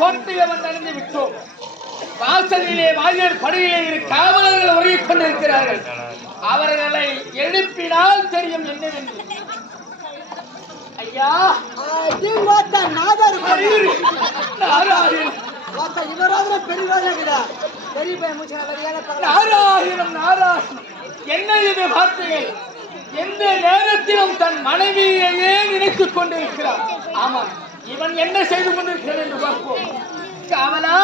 வந்து அடைந்து விட்டோம். வாசலிலே வாரியர் படையிலே இரு காவலர்கள் உறங்கிக் கொண்டிருக்கிறார்கள். அவர்களை எழுப்பினால் தெரியும் என்னவென்று. ஐயா! நாராயணம் நாராயணம் நாராயணம் என்ன இது வார்த்தைகள்? எந்த நேரத்திலும் தன் மனைவியையே நினைத்துக் கொண்டிருக்கிறார். ஆமா இவன் என்ன செய்து கொண்டிருக்கிறான் என்று பார்ப்போம். காவலா?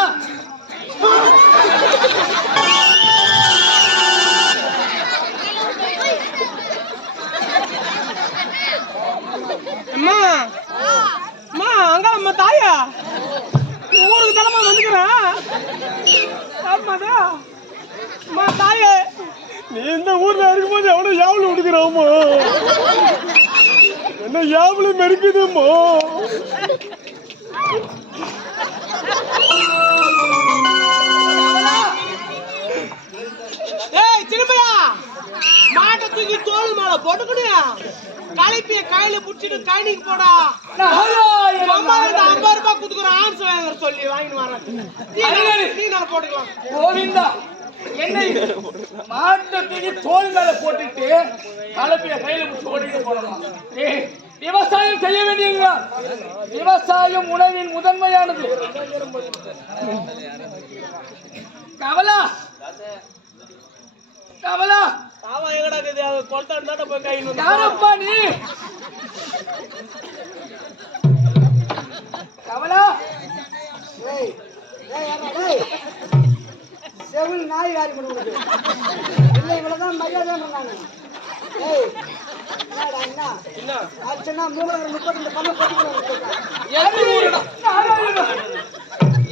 அம்மா அம்மா அங்க நம்ம தாயா. ஊருக்கு தலைமை வந்துக்கிறேன் ஆமாதா. அம்மா தாயே. நீ இந்த ஊர்ல இருக்கும்போது எவ்வளவு யாவல் விடுக்கிறாமா என்ன யாவல மெருக்குதுமோ களைப்பிய கையில புடிச்சிட்டு கைனிக்கு போடா. ஐம்பது ரூபாய் குடுக்குறோம் வாங்க சொல்லி வாங்கிட்டு வரேன் நீ நான் போட்டுக்கலாம். கோவிந்தா என்ன இது? மாட்டை தூக்கி தோல் மேல போட்டுட்டு கலப்பிய கையில பிடிச்சு ஓடிட்டு ஏய், விவசாயம் செய்ய வேண்டியதுங்க விவசாயம் உணவின் முதன்மையானது. கவலா கவலா? சாவா எங்கடா இருக்குது? அது கொளுத்தா இருந்தா போய் கை யாரப்பா நீ? கவலா? செவில் நாய் காரி பண்ணுவது இல்லை இவ்வளவுதான் மரியாதை பண்ணாங்க. ஏய் என்னடா என்ன? ஆச்சுன்னா மூணு முப்பத்தி ரெண்டு பண்ண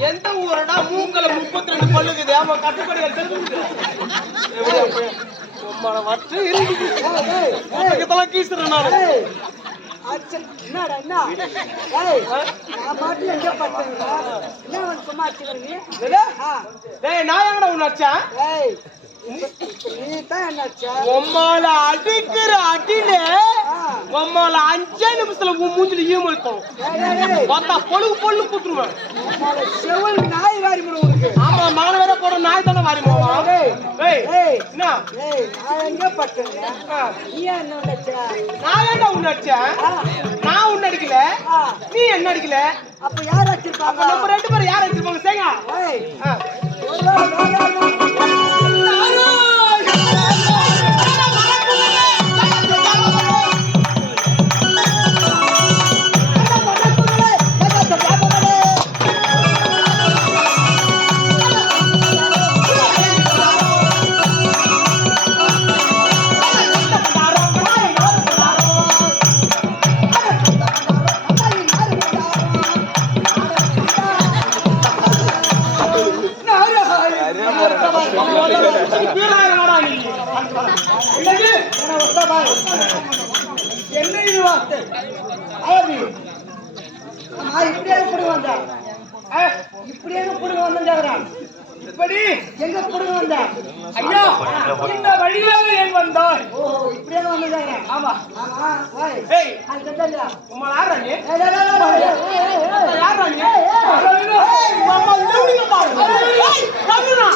எந்த ஊரடா மூக்கல முப்பத்தி ரெண்டு பல்லுக்குது ஆமா கட்டுப்படிகள் உம்மள வச்சு இருக்குது கீசுறேன் நான் நான் சும்மா நான் உன்னை அடிச்சேன் உம்மால அடிக்கிற அடியில ஆ உம்மால அஞ்சே நிமிஷத்துல உன் மூஞ்சில ஈம் இருக்கும் பார்த்தா பொழுது பொண்ணு குத்துருவேன். உம்மால நாய் வாரி பண்ணுவோம் உனக்கு ஆமா மகன வேற போற நாய் தானே வாரி போவான் ஏய், ஏய் என்ன? ஏய் எங்க பட்டேங்க நீ என்ன நினைச்சா நான் ஏன்டா உன்னை அடிச்சேன்? நான் உன்னை அடிக்கல. நீ என்ன அடிக்கல? அப்ப யார் அப்ப நம்ம ரெண்டு பேரும் யார் அடிச்சிருப்பாங்க? சேங்க ஆமா ஆமா ஓய் ஏய் அது கட்டலையா உம்மால யாரா நீ ஏய் டேய் டேய் டேய் ஏய் ஏய் ஏய் யாரா நீ ஏய் ஏய் ஏய் மாமா லவுடிங்க பாரு ஏய் கண்ணுனா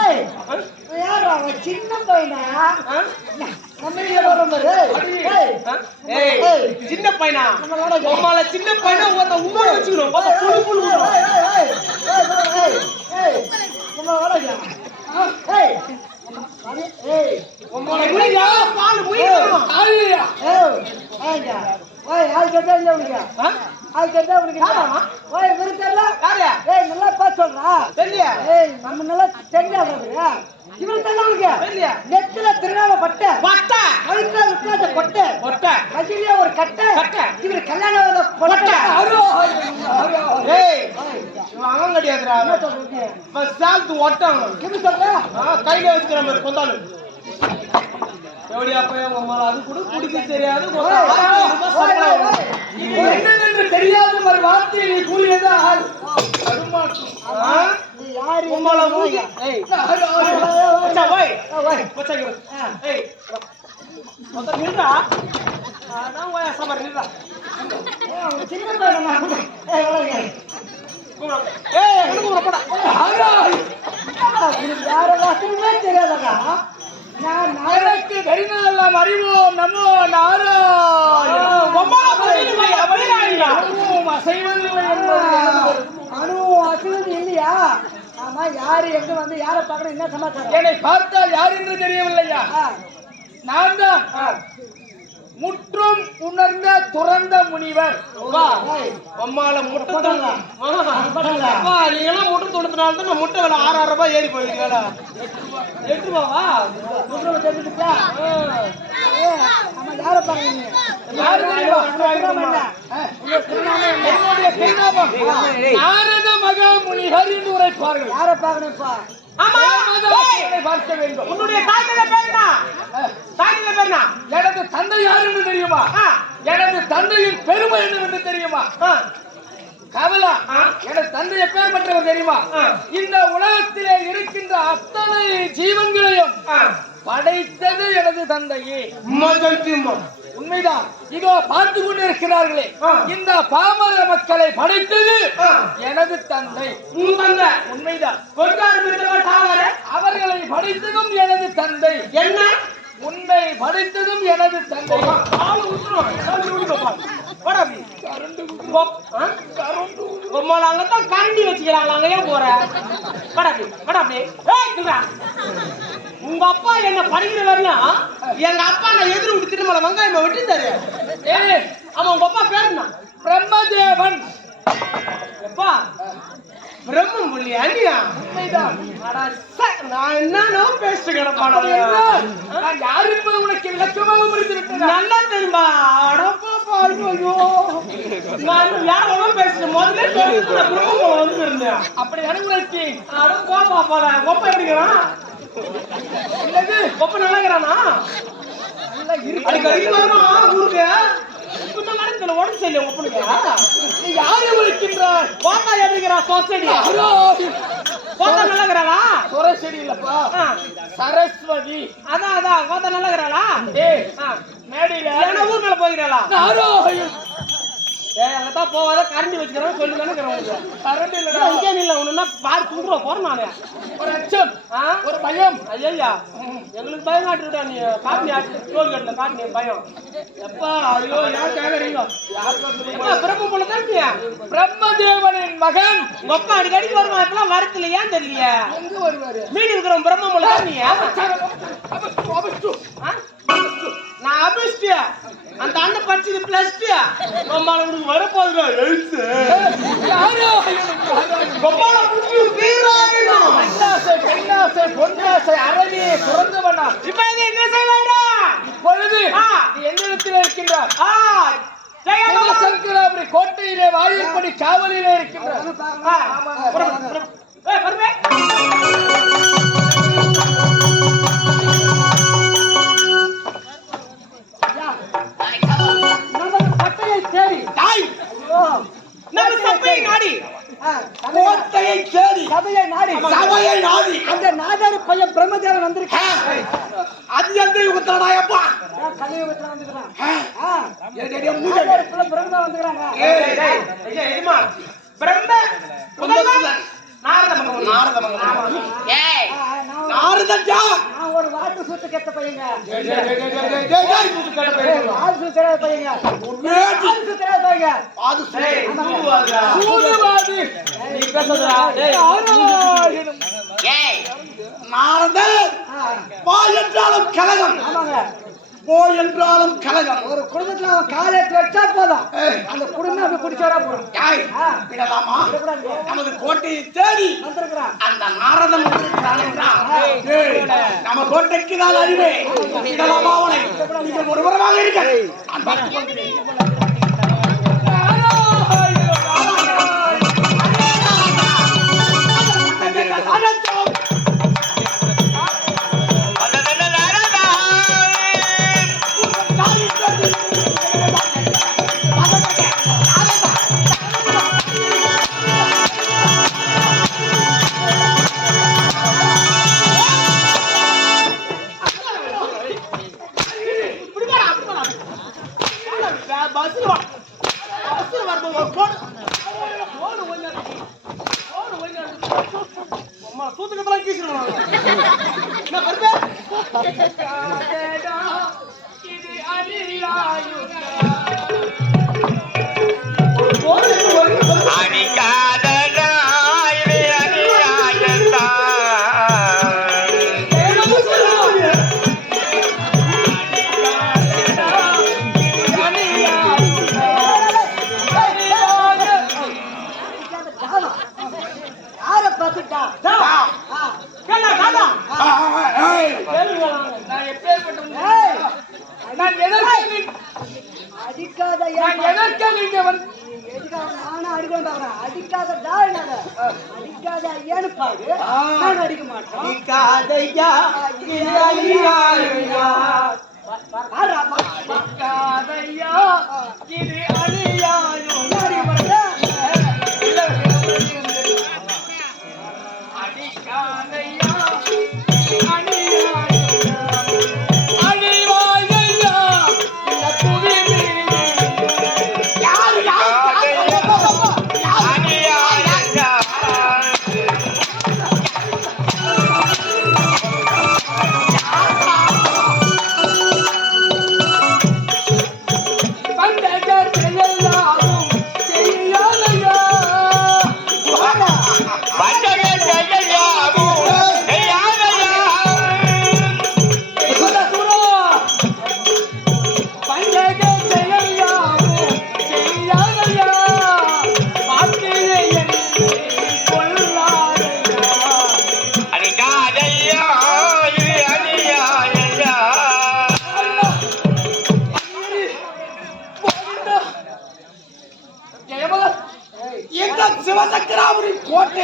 ஏய் யாரா அவன் சின்ன பையனா நம்ம ஏய் ஏய். சின்ன உம்மால சின்ன பார்த்தா ஏய் ஏய் ஏய் ஏய் ஏய் ஏய் ஏய் ஏய் ஏய் நெத்தில திருநாம பட்டை பட்டை கழுத்துல விட்டாத கொட்டை ஒட்டை ஒரு கட்டை கட்டை. கல்யாணம் பொட்டை ஏய் இவன் சால்த்து ஆ, கையில வச்சுக்கிற மாதிரி கொந்தாலு எப்படியா அது கூட குடிக்க தெரியாது. தெரியாத ஒரு வார்த்தையை நீ போய் நான் போய் சமர் சின்ன எனக்கு கரிநாளம் அறிவோம் நமோ நாராயண உம்மால மூஞ்சி போய் அப்படியா அனுபவம் அசைவதில்லை. அணு அசுவது இல்லையா ஆமா யாரு எங்க வந்து யாரை பார்க்கணும் என்ன சமாச்சாரம் என்னை பார்த்தால் யார் என்று தெரியவில்லையா நான் தான். முற்றும் உணர்ந்த துறந்த முனிவர். அம்மால முட்டை போடுங்களா? போடுங்களா? அப்பா நீங்க எல்லாம் முட்டை தொடுத்தனால தான் முட்டை விலை ஆறாயிரம் ரூபாய் ஏறி போயிருக்கு வேலை எட்டு ரூபாவா? ஏய், ஆமா யாரை திருநாமம் நாரத மகா முனிவர் என்று உரைப்பார்கள் யாரை பார்க்க வேண்டும். உன்னுடைய பேர் என்ன தாய்த்தல பேர் என்ன எனது தந்தை யார் என்று தெரியுமா ஆ. தந்தையின் பெருமை என்னவென்று தெரியுமா? ஆ. எனது தந்தை எப்பேற்பட்டவர் தெரியுமா? ஆ. இந்த உலகத்திலே இருக்கின்ற அத்தனை ஜீவன்களையும். படைத்தது எனது தந்தையே. உண்மைதான். இதோ பார்த்து கொண்டு இருக்கிறார்களே ஆ. இந்த பாமர மக்களை படைத்தது. எனது தந்தை. உண்மைதான். அவர்களை படைத்ததும் எனது தந்தை. என்ன? உன்னை படைத்ததும் எனது தந்தை. ஆ? உம்மால அங்கத்தான் கரண்டி வச்சுக்கிறாங்க. அங்க ஏன் போற. ஏய், நில்றா. உங்க அப்பா என்ன படிக்கிற வரையும் எங்க அப்பா நான் எதிர் விட்டு திருமலை வெங்காயம் வெட்டி தரு ஏய் ஆமா உங்க அப்பா பேர் என்ன? பிரம்மதேவன். எப்பா? பிரம்மம் உண்மைதான் அடா, ச, நான் என்னன்னு பேசிட்டு நான் யார் என்பது உனக்கு விளக்கமாக புரிந்து நல்லா தெரியுமா அடப்பாப்பா ஐயோ. நான் யார் ஒன்றும் பேசுறேன் முதல்ல பேசுறது பிரம்மம் வந்து இருந்தேன். அப்படி அனுகுலத்தேன் அட கோப்பா போல கொப்ப எப்படிங்கிறான் என்னது? கொப்ப நல்லாங்கிறானா நல்லா இருக்கு. அடிக்கடி வருவான் ஊருக்கு? இந்த உடம்பு சரியில்லை ஒப்பனுக்கு நீ யாரை விളിக்கின்றாய் கோத்தா எப்படிங்கிறா சோசடி. யாரோ கோத்தா நல்லாங்கிறாளா சுரசடி இல்லப்பா சரஸ்வதி. அதான் அதான். ஏய் ஆ, மேடையில. ஏன்னா ஊர் மேல போகிறாளா அங்கதான் போவாத கரண்டி வச்சுக்கிறேன் சொல்லி தானே கரண்ட் இல்லடா. இங்கே நில்ல ஒண்ணுன்னா பாரு கும்பிட போறேன் நானு. ஒரு அச்சம். ஆ? ஒரு பயம். ஐயா எங்களுக்கு பயம் நீ காட்டினி ஆட்டு டோல் கட்டல பயம். எப்பா ஐயோ யார் கேக்குறீங்க எப்பா பிரம்ம போல தான் நீ பிரம்மதேவனின் மகன். உங்க அப்பா அடிக்கடிக்கு வருவான் இப்பெல்லாம் வரத்துல ஏன் தெரியலையே? எங்க வருவாரு? மீன் இருக்கிற பிரம்ம நீ அபஸ்து, அபஸ்து. நான் அபிஸ்ட் அந்த அண்ணன் படிச்சது பிளஸ் டூ அம்மால உனக்கு வரப்போகுதுடா எழுத்து. நாராயணன். அம்மால உனக்கு வீராயணம். பெண்ணாசை பெண்ணாசை பொன்னாசை அறவே பிறந்தவனா? இப்ப இது என்ன செய்ய வேண்டாம் இப்பொழுது. நீ எந்த இடத்தில் இருக்கின்றார் ஆ. ஜெயமா சிவசங்கராபுரி கோட்டையிலே வாயிற்படி காவலிலே இருக்கின்றார் சபையை நாடி. கோட்டையை தேடி. சபையை நாடி. சபையை நாடி. அந்த நாதாரி பையன் பிரம்மதேவன் வந்திருக்கான். அது எந்த யுகத்தடா அப்பா? ஏன் கலியுகத்துல வந்துக்கிறான் பிறந்தா வந்துக்கிறாங்க? பிரம்ம முதல்வன் நாரத மகன். நாரத மகன். ஏய், நான் ஒரு- வாட்டு சுத்து கெட்ட பையங்க டேய், டேய், டேய், டேய், டேய், டேய், டேய். ஏய், வாட்டு சுத்து தெரியாத பையங்க வாட்டு சுத்து தெரியாத பையங்க அது டேய், சரி. சூதுவாதுடா. சூதுவாதி நீ பேசுறதுடா. டேய், நாராயணம். ஏய், நாரதன் ஆ, வா என்றாலும் கலகம் ஆமாங்க போ என்றாலும் கலகம் ஒரு குடும்பத்துல அவன் காலை எடுத்து வச்சா போதும். அந்த குடும்பம் அப்படி. விடலாமா? விடக்கூடாது. நமது கோட்டையை தேடி வந்திருக்கிறான். அந்த ஏய், நம்ம கோட்டைக்கு தான் அறிவே விடலாமா அவனை? நீங்கள் ஒருவரமாக இருக்க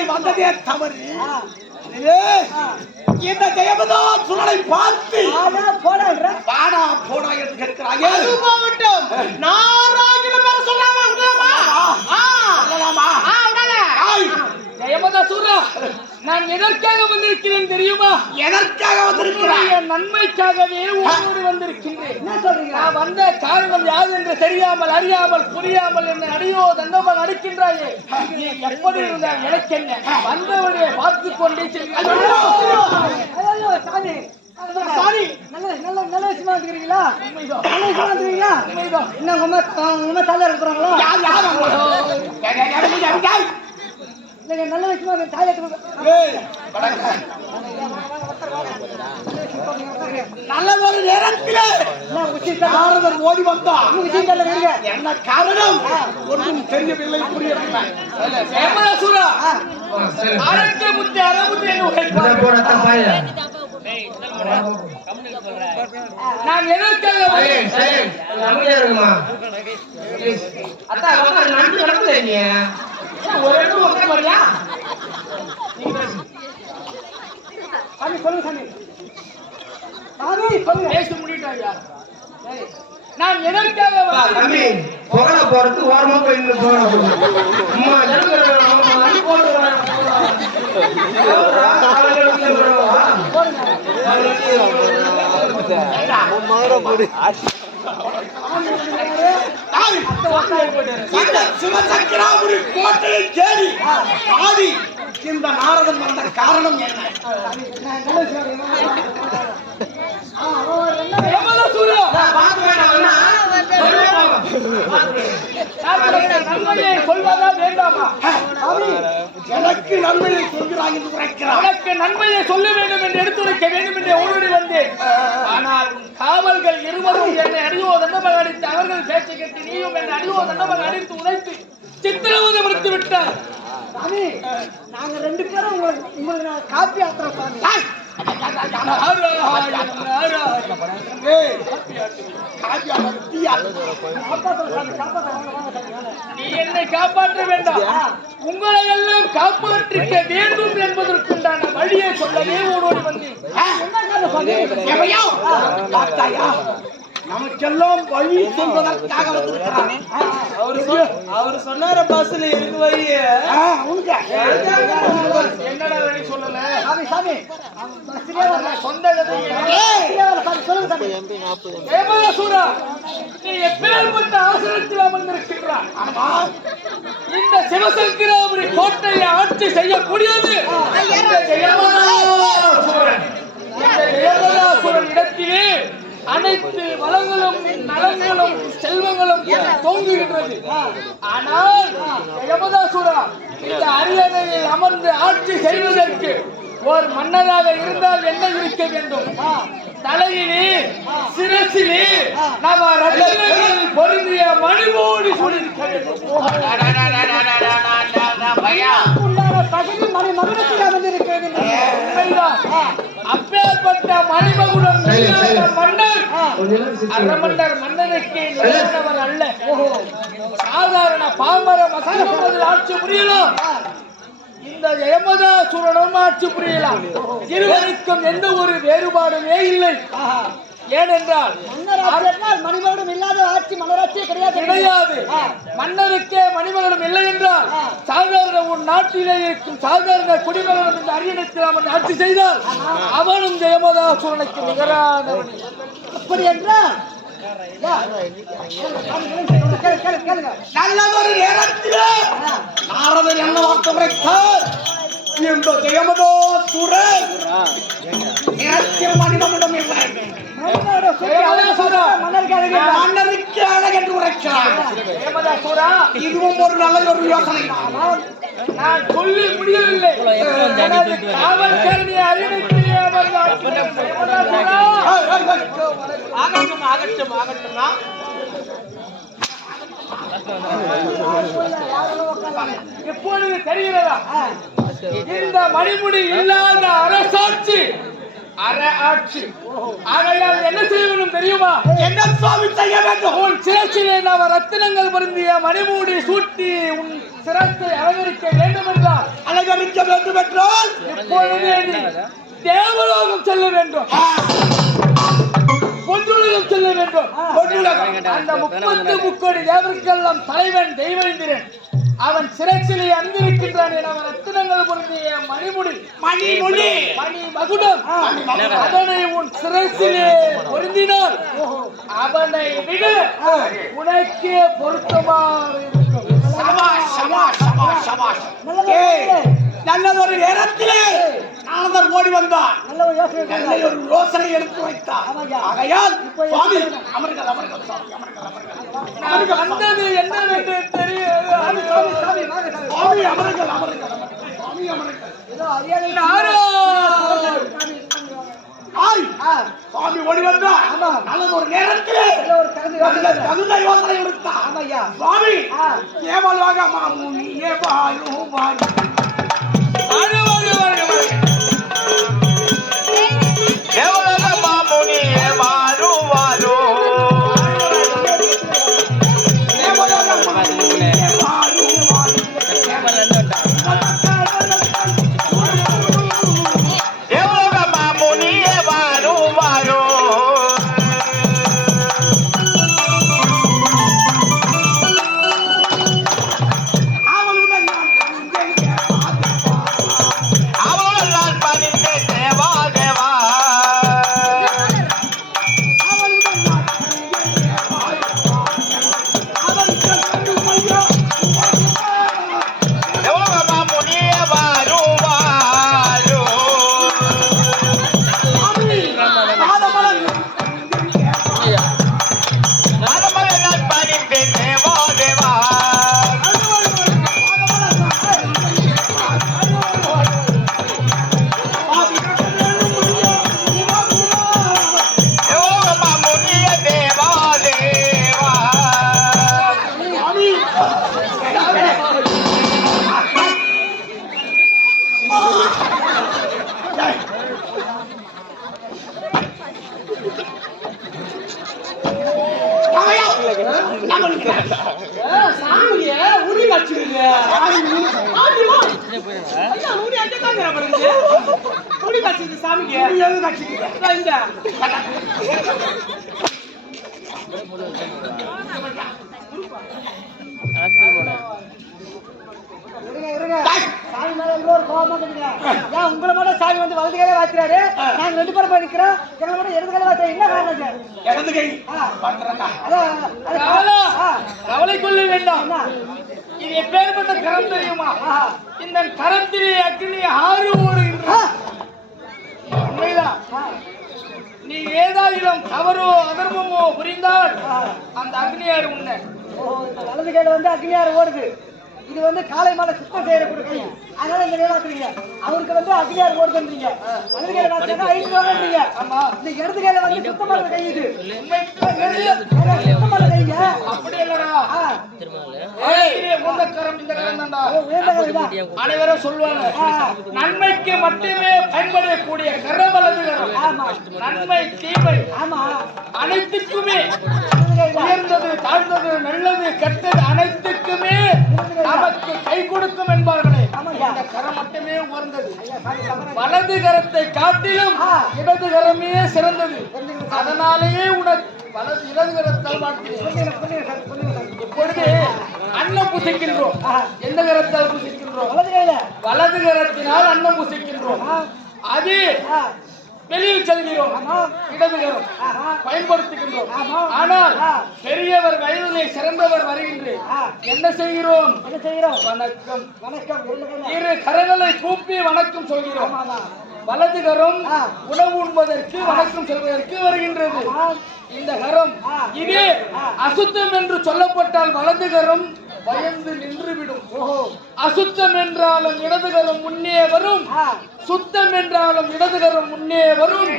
கோட்டை வந்ததே தவறு. இந்த ஜெயமதா சுரனை பார்த்து வாடா போடா என்று கேட்கிறாயே. போகட்டும். நாராயண பேரை சொல்லாம விடலாமா? சொல்லலாமா? ஜெயமதா சூரா நான் எதற்காக வந்திருக்கிறேன் தெரியுமா? எதற்காக வந்திருக்கிறாய்? உன்னுடைய நன்மைக்காகவே உன்னோடு வந்திருக்கின்றேன். என்ன சொல்றீங்க? நான் வந்த காரணம் யாது என்று தெரியாமல் அறியாமல் புரியாமல் என்ன அடியோ தண்டமாக நடிக்கின்றாயே. நீ எப்படி இருந்தால் எனக்கு என்ன? வந்தவரை பார்த்து கொண்டே சாமி. சாமி நல்ல நல்ல நல்ல விஷயமா வந்துக்கிறீங்களா நல்ல விஷயமா வந்துக்கிறீங்களா என்ன உங்க உங்க தாயா இருக்கிறாங்களா? இல்லைங்க நல்ல விஷயமா ஏய், வணக்கம். நல்லதொரு நேரத்திலே என்ன உச்சி தலை நாரதர் ஓடி வந்தான் உச்சி தலை இருங்க. என்ன காரணம்? ஒன்றும் தெரியவில்லை புரியவில்லை. ஜெயமதா சூரா. அரக்க முத்து அரமுத்து என்று உரைப்பார். நான் எதற்காக? அத்தா, ஒரு இடத்துல உட்கார? சாமி சொல்லுங்க சாமி சாமி சொல்லுங்க பேசி முடிட்டாயா நான் எதற்காக வந்தேன்? தம்பி புகழ போறது ஓரமா போய் நின்னு போகணும் அம்மா ஜனங்க போட்டு தாய், இந்த சிவசக்கராபுரி கோட்டையை தேடி ஆதி. இந்த நாரதன் வந்த காரணம் என்ன? நன்மையை சொல்வதா வேண்டாமா எனக்கு நன்மையை சொல்கிறாய் என்று உரைக்கிறார். நன்மையை சொல்ல வேண்டும் என்று எடுத்துரைக்க வேண்டும் என்று ஓடோடி வந்தேன். ஆனால் காவல்கள் இருவரும் என்னை அடியோ தண்டமாக அடித்து அவர்கள் பேச்சை கேட்டு அடியோ தண்டமாக அடித்து உதைத்து சித்திரவதை முடித்து விட்டார். சாமி நாங்க ரெண்டு பேரும் உங்களுக்கு உங்களுக்கு நான் காப்பி ஆத்துறோம் சாமி. நீ என்னை காப்பாற்ற வேண்டாம். உங்களை எல்லாம் காப்பாற்றிக்க வேண்டும் என்பதற்குண்டான வழியை சொல்லவே ஓடோடி வந்தேன்? நமக்கெல்லாம் வழி சொல்வதற்காக வந்திருக்கிறானே அவரு அவரு சொன்னார பஸ்ல இருக்கு வழி. என்னடா வழி சொல்லல? சாமி சாமி. சொந்த சொல்லுங்க நீ எப்பேற்பட்ட. இந்த சிவசங்கராபுரி கோட்டையை ஆட்சி செய்யக்கூடியது இந்த ஜெயமதாசுரன். இந்த ஜெயமதாசுரன் இடத்திலே அனைத்து வளங்களும் நலங்களும் செல்வங்களும் தோங்குகின்றது ஆனால் யமதாசுரா இந்த அரியணையில் அமர்ந்து ஆட்சி செய்வதற்கு ஒரு மன்னராக இருந்தால் என்ன இருக்க வேண்டும் தலையிலே சிரசிலே நம்ம ரத்தினங்கள் பொருந்திய மணிமோடி சொல்லியிருக்க வேண்டும் தகுதி மணி மகனத்தில் அமர்ந்திருக்கிறது உண்மைதான். அப்பேற்பட்ட மணிமகுடம் மன்னர். அரமன்னர் மன்னருக்கு நிகழ்ந்தவர் அல்ல. சாதாரண பாமர மசனமதில் ஆட்சி புரியலாம். இந்த யமதாசுரனும் ஆட்சி புரியலாம். இருவருக்கும் எந்த ஒரு வேறுபாடுமே இல்லை. ஏனென்றால் மணிமகுடம் இல்லாத ஆட்சி மன்னராட்சியே கிடையாது. கிடையாது. மன்னருக்கே மணிமகனும் இல்லை என்றால் சாதாரண ஒரு நாட்டிலே இருக்கும் சாதாரண குடிமகனும் இந்த அரியணத்தில் அவன் ஆட்சி செய்தால் அவனும் ஜெயமதாசுரனுக்கு நிகரானவன். அப்படி என்றால் நல்லதொரு நேரத்திலே நாரதர் என்ன வார்த்தை உரைத்தார்? மன்னருக்கு அழகென்று உரைக்கிறார் ஜெயமதாசுரா இதுவும் ஒரு நல்ல ஒரு யோசனை நான் சொல்லி முடியவில்லை. ஆகட்டும் ஆகட்டும் ஆகட்டும்னா இப்பொழுது தெரிகிறதா? இந்த மணிமுடி இல்லாத அரசாட்சி. அற ஆட்சி. ஆகையால் என்ன செய்ய வேண்டும் தெரியுமா? என்ன சுவாமி செய்ய வேண்டும்? உன் சிரசிலே நவ ரத்தினங்கள் பொருந்திய மணிமூடி சூட்டி உன் சிரத்தை அலங்கரிக்க வேண்டும் என்றால் அலங்கரிக்க வேண்டும் என்றால் இப்பொழுதே தேவலோகம் செல்ல வேண்டும். பொன்னுலகம் செல்ல வேண்டும். பொன்னுலகம். அந்த முப்பத்து முக்கோடி தேவருக்கெல்லாம் தலைவன் தெய்வேந்திரன் அவன் சிறைச்சிலே அங்கிருக்கின்றான் என அவன் ரத்தினங்கள் பொருந்திய மணிமுடி. மணிமுடி. மணி மகுடம் அதனை உன் சிரசிலே பொருந்தினால் அவனை விட. உனக்கே பொருத்தமாக இருக்கும் சபாஷ் சபாஷ் சபாஷ். சபாஷ் நல்லதொரு நேரத்திலே நாரதர் ஓடி வந்தார். நல்ல ஒரு யோசனை நல்ல ஒரு யோசனை எடுத்து வைத்தார். ஆகையால் சுவாமி அமர்கள் அமர்கள் சுவாமி அமர்கள் அமர்கள் நான் வந்தது என்னவென்று தெரியாது. சுவாமி அமர்கள் அமர்கள் சுவாமி அமர்கள் ஆ, சுவாமி ஓடி வந்தார். ஆமா. நல்லது ஒரு நேரத்திலே நல்ல தகுந்த யோசனை எடுத்தார். சுவாமி ஆ. ஏவலாக மாமுனியே வாயு வாயு சாமியே உரி ஐயா உரி அங்கே தாங்க பாருங்க. உரி வச்சிருக்கு சாமிக்கு எது இந்த. இருங்க இருங்க. சாமி மேல இன்னொரு கோபமா இருக்குங்க. ஏன் உங்களை மட்டும் சாமி வந்து வலது கையில வாத்துறாரு நாங்க ரெண்டு பேரும் போய் நிக்கிறோம். எங்களை மட்டும் இடது கையில வாத்துறாரு என்ன காரணம் சார்? இடது கை. கவலை கொள்ள வேண்டாம்? இது எப்பேற்பட்ட கரம் தெரியுமா? இந்த கரத்திலே அக்னி ஆறு ஓடுகின்ற உண்மைதான் நீ ஏதாயிலும் தவறோ அதர்மமோ புரிந்தால். அந்த அக்னியார் உன்னை. ஓ, இந்த வலது கையில வந்து அக்னியார் ஓடுது. இது வந்து காலை மாலை சுத்தம் செய்யக்கூடிய கை அதனால இந்த வாத்துறீங்க அவருக்கு வந்து அக்னியார் ஓடுதுன்றீங்க கையில வாத்துறாங்க ஐந்து வாங்கன்றீங்க ஆமா. இந்த இடது கையில வந்து சுத்தமான கை இது. சுத்தமான கைங்க அப்படி இல்லடா அனைவரும் சொல்லுவாங்க. நன்மைக்கு மட்டுமே பயன்படக்கூடிய கரம் அல்லது நன்மை தீமை ஆமா. அனைத்துக்குமே. உயர்ந்தது தாழ்ந்தது நல்லது கெட்டது அனைத்துக்குமே நமக்கு கை கொடுக்கும் என்பார்களே. இந்த கரம் மட்டுமே உயர்ந்தது. வலது கரத்தை காட்டிலும். இடது கரமே சிறந்தது அதனாலேயே உனக்கு வலது இடது கரத்தால் வாழ்க்கிறேன். இப்பொழுது அன்னம் புசிக்கின்றோம். எந்த கரத்தால் புசிக்கின்றோம் வலது கரத்தினால் அன்னம் புசிக்கின்றோம் அது வெளியில் செல்கிறோம் ஆமா. இடது கரம் ஆஹா. பயன்படுத்துகின்றோம். ஆனால். பெரியவர் வயதிலே சிறந்தவர் வருகின்றேன். என்ன செய்கிறோம் வணக்கம் வணக்கம் இரு கரங்களை கூப்பி வணக்கம் சொல்கிறோம் வலது கரம். உணவு உண்பதற்கு வணக்கம் சொல்வதற்கு வருகின்றது. இந்த கரம். இது. அசுத்தம் என்று சொல்லப்பட்டால் வலது கரம் பயந்து நின்றுவிடும் அசுத்தம் என்றாலும் இடது கரம் முன்னே வரும். சுத்தம் என்றாலும் இடதுகரம் முன்னே வரும்.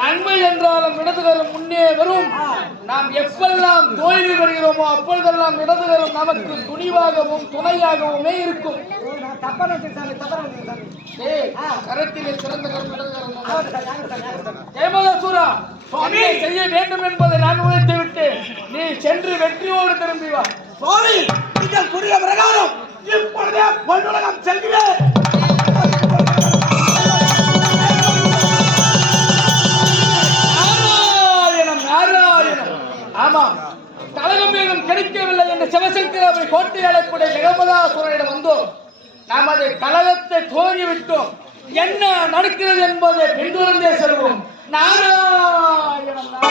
நன்மை என்றாலும் இடதுகரம் முன்னே வரும். நாம் எப்பெல்லாம் தோல்வி வருகிறோமோ அப்பொழுதெல்லாம் இடதுகரம் நமக்கு துணிவாகவும் துணையாகவுமே இருக்கும். கரத்திலே சிறந்த இடதுகரம். ஜெயமதாசூரா என்ன செய்ய வேண்டும் என்பதை நான் உழைத்து விட்டு நீ சென்று வெற்றியோடு திரும்பி வா. சுவாமி நீங்கள் கூறிய பிரகாரம் இப்பொழுதே மண்ணுலகம் செல்கிறேன். நாராயணம் நாராயணம். ஆமாம். கழகமேகம் கிடைக்கவில்லை என்று சிவசங்கராவை கோட்டை அழைப்புடைய ஜெகமதாசுரனிடம் வந்தோம். நமது கழகத்தை என்ன நடக்கிறது என்பதை பின்தொடர்ந்தே செல்வோம். நாராயணம்.